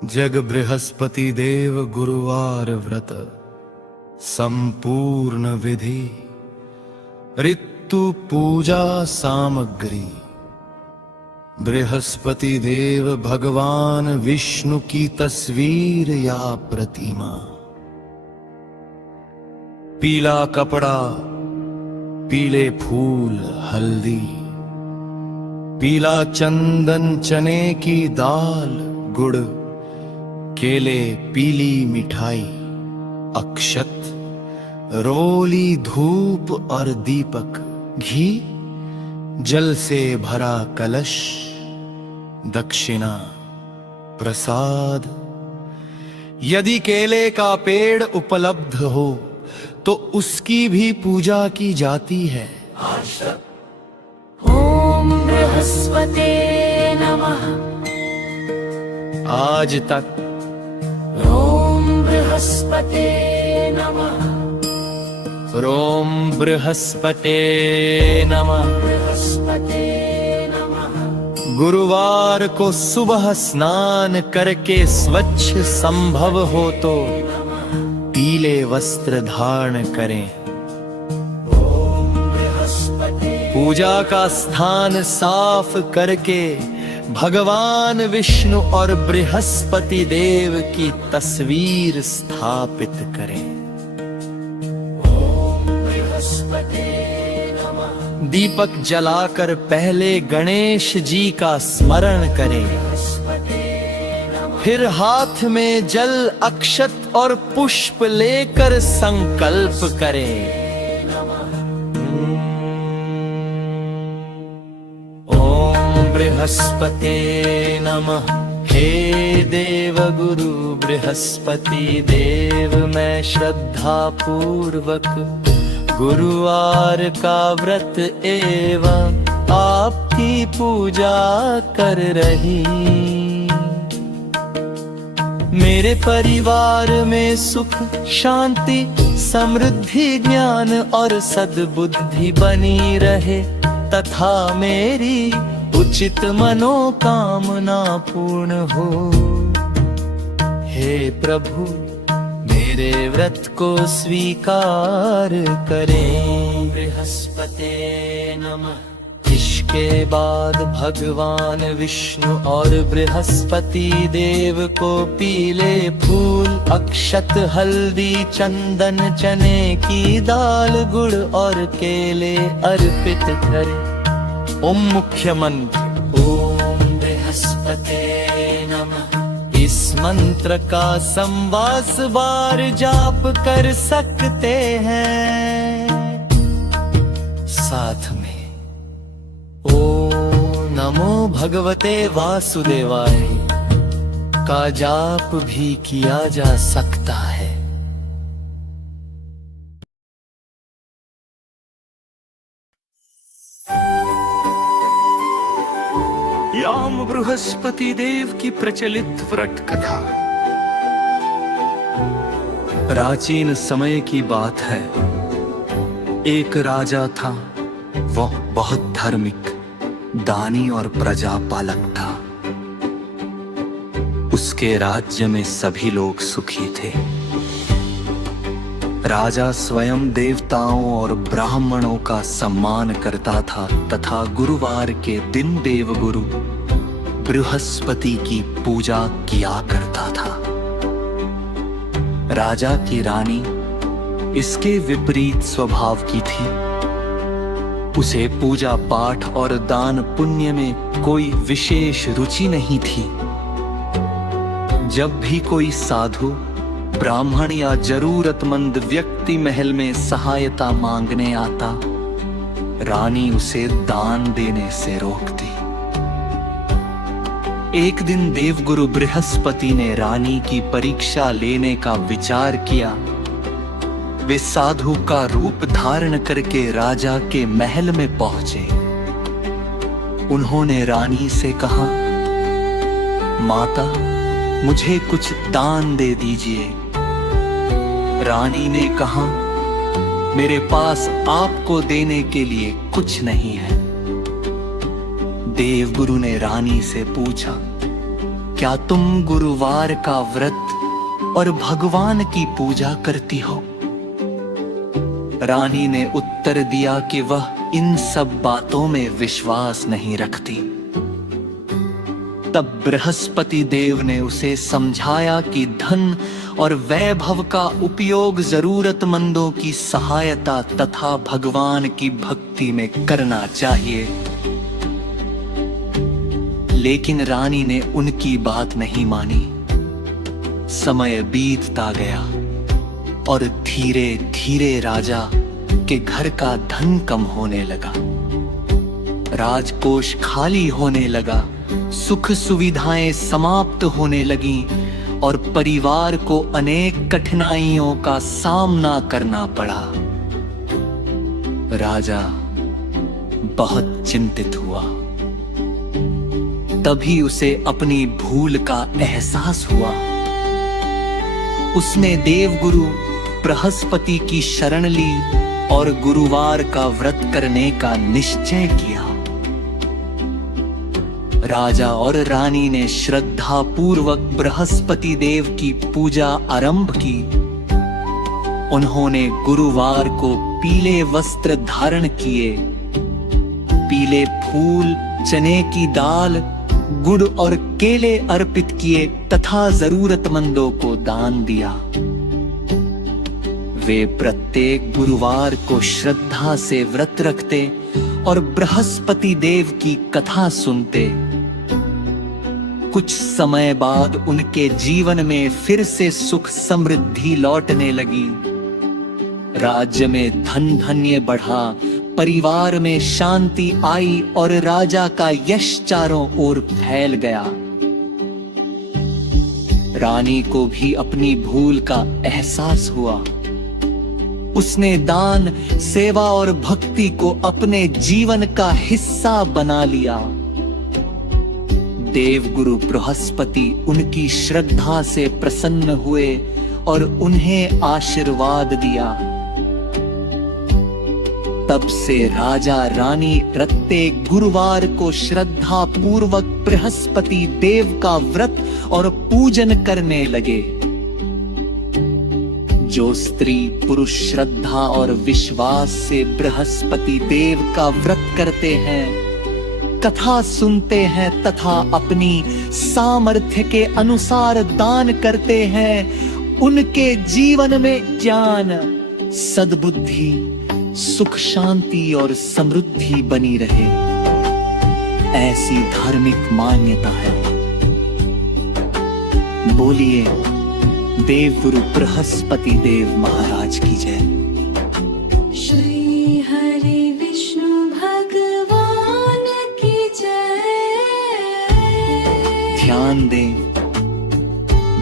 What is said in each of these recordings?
जग बृहस्पति देव गुरुवार व्रत संपूर्ण विधि ऋतु पूजा सामग्री। बृहस्पति देव भगवान विष्णु की तस्वीर या प्रतिमा। पीला कपड़ा, पीले फूल हल्दी, पीला चंदन, चने की दाल, गुड़, केले, पीली मिठाई, अक्षत, रोली, धूप और दीपक, घी, जल से भरा कलश, दक्षिणा, प्रसाद। यदि केले का पेड़ उपलब्ध हो तो उसकी भी पूजा की जाती है। ओम बृहस्पते नमः। आज तक ओम बृहस्पते नमः। ओम बृहस्पते नमः। बृहस्पते नमः। गुरुवार को सुबह स्नान करके स्वच्छ संभव हो तो पीले वस्त्र धारण करें। पूजा का स्थान साफ करके भगवान विष्णु और बृहस्पति देव की तस्वीर स्थापित करें। दीपक जलाकर पहले गणेश जी का स्मरण करें, फिर हाथ में जल, अक्षत और पुष्प लेकर संकल्प करें। बृहस्पते नमः। हे देव गुरु बृहस्पति देव, मैं श्रद्धा पूर्वक गुरुवार का व्रत एवं आपकी पूजा कर रही। मेरे परिवार में सुख, शांति, समृद्धि, ज्ञान और सद्बुद्धि बनी रहे तथा मेरी उचित मनोकामना पूर्ण हो। हे प्रभु, मेरे व्रत को स्वीकार करें। बृहस्पते नमः। इसके बाद भगवान विष्णु और बृहस्पति देव को पीले फूल, अक्षत, हल्दी, चंदन, चने की दाल, गुड़ और केले अर्पित करें। ओम मुख्य मंत्र ओम बृहस्पते नमः। इस मंत्र का संवास बार जाप कर सकते हैं। साथ में ओम नमो भगवते वासुदेवाय का जाप भी किया जा सकता है। याम बृहस्पति देव की प्रचलित व्रत कथा। प्राचीन समय की बात है। एक राजा था। वह बहुत धार्मिक, दानी और प्रजापालक था। उसके राज्य में सभी लोग सुखी थे। राजा स्वयं देवताओं और ब्राह्मणों का सम्मान करता था तथा गुरुवार के दिन देवगुरु बृहस्पति की पूजा किया करता था। राजा की रानी इसके विपरीत स्वभाव की थी। उसे पूजा पाठ और दान पुण्य में कोई विशेष रुचि नहीं थी। जब भी कोई साधु, ब्राह्मण या जरूरतमंद व्यक्ति महल में सहायता मांगने आता, रानी उसे दान देने से रोकती। एक दिन देवगुरु बृहस्पति ने रानी की परीक्षा लेने का विचार किया। वे साधु का रूप धारण करके राजा के महल में पहुंचे। उन्होंने रानी से कहा, माता, मुझे कुछ दान दे दीजिए। रानी ने कहा, मेरे पास आपको देने के लिए कुछ नहीं है। देवगुरु ने रानी से पूछा, क्या तुम गुरुवार का व्रत और भगवान की पूजा करती हो? रानी ने उत्तर दिया कि वह इन सब बातों में विश्वास नहीं रखती। तब बृहस्पति देव ने उसे समझाया कि धन और वैभव का उपयोग जरूरतमंदों की सहायता तथा भगवान की भक्ति में करना चाहिए। लेकिन रानी ने उनकी बात नहीं मानी। समय बीतता गया और धीरे धीरे राजा के घर का धन कम होने लगा। राजकोष खाली होने लगा, सुख सुविधाएं समाप्त होने लगीं और परिवार को अनेक कठिनाइयों का सामना करना पड़ा। राजा बहुत चिंतित हुआ। तभी उसे अपनी भूल का एहसास हुआ। उसने देवगुरु बृहस्पति की शरण ली और गुरुवार का व्रत करने का निश्चय किया। राजा और रानी ने श्रद्धा पूर्वक बृहस्पति देव की पूजा आरंभ की। उन्होंने गुरुवार को पीले वस्त्र धारण किए, पीले फूल, चने की दाल, गुड़ और केले अर्पित किए तथा जरूरतमंदों को दान दिया। वे प्रत्येक गुरुवार को श्रद्धा से व्रत रखते और बृहस्पति देव की कथा सुनते। कुछ समय बाद उनके जीवन में फिर से सुख समृद्धि लौटने लगी। राज्य में धन धान्य बढ़ा, परिवार में शांति आई और राजा का यश चारों ओर फैल गया। रानी को भी अपनी भूल का एहसास हुआ। उसने दान, सेवा और भक्ति को अपने जीवन का हिस्सा बना लिया। देवगुरु बृहस्पति उनकी श्रद्धा से प्रसन्न हुए और उन्हें आशीर्वाद दिया। तब से राजा रानी प्रत्येक गुरुवार को श्रद्धा पूर्वक बृहस्पति देव का व्रत और पूजन करने लगे। जो स्त्री पुरुष श्रद्धा और विश्वास से बृहस्पति देव का व्रत करते हैं, कथा सुनते हैं तथा अपनी सामर्थ्य के अनुसार दान करते हैं, उनके जीवन में ज्ञान, सद्बुद्धि, सुख शांति और समृद्धि बनी रहे। ऐसी धार्मिक मान्यता है। बोलिए देवगुरु बृहस्पति देव महाराज की जय। श्री हरि विष्णु भगवान की जय। ध्यान दें,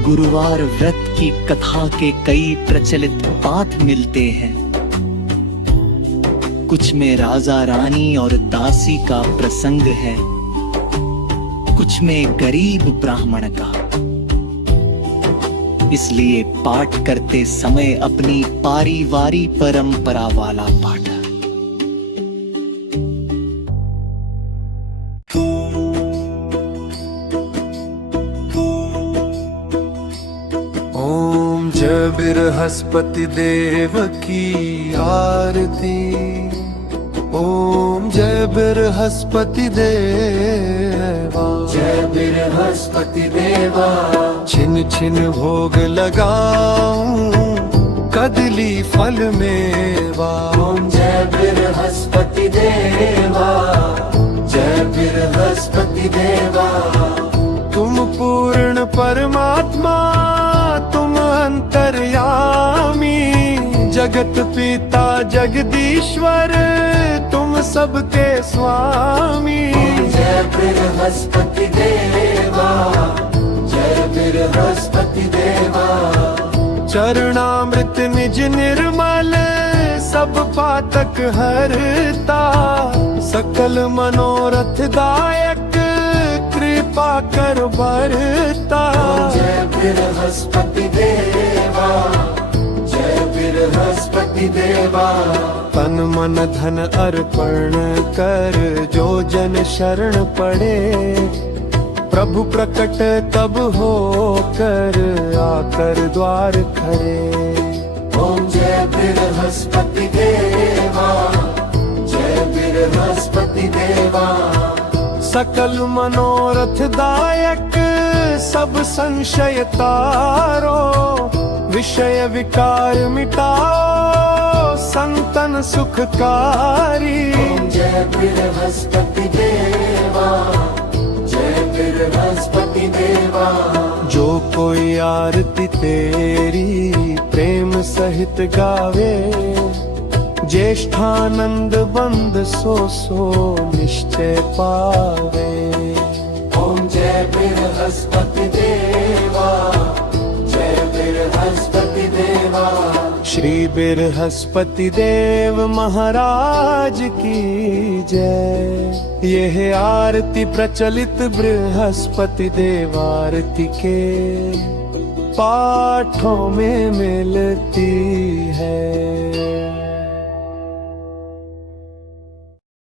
गुरुवार व्रत की कथा के कई प्रचलित पाठ मिलते हैं। कुछ में राजा रानी और दासी का प्रसंग है, कुछ में गरीब ब्राह्मण का। इसलिए पाठ करते समय अपनी पारिवारिक परंपरा वाला पाठ। ओम जय बृहस्पति देव की आरती। ओम जय बृहस्पति देवा। जय बृहस्पति देवा। छिन छिन भोग लगाऊं कदली फल मेवा। ओम जय बृहस्पति देवा। जय बृहस्पति देवा। तुम पूर्ण परमात्मा, तुम अंतर्यामी, जगत पिता जगदीश्वर, तुम सबके स्वामी। जय बृहस्पति देवा। जय बृहस्पति देवा। चरणामृत निज निर्मल, सब पातक हरता, सकल मनोरथ दायक, कृपा कर बरता। जय बृहस्पति देवा। जय बृहस्पति देवा। तन मन धन अर्पण कर, जो जन शरण पड़े, प्रभु प्रकट तब होकर आकर द्वार खड़े। ओम जय बृहस्पति देवा, जय बृहस्पति देवा। सकल मनोरथ दायक सब संशय तारो, विषय विकार मिटाओ संतन सुखकारी। ओम जय बृहस्पति देवा, जय बृहस्पति देवा। जो कोई आरती तेरी प्रेम सहित गावे, ज्येष्ठानंद बंद सो निश्चय पावे। ओम जय बृहस्पति देवा, जय बृहस्पति देवा। श्री बृहस्पति देव महाराज की जय। यह आरती प्रचलित बृहस्पति देव आरती के पाठों में मिलती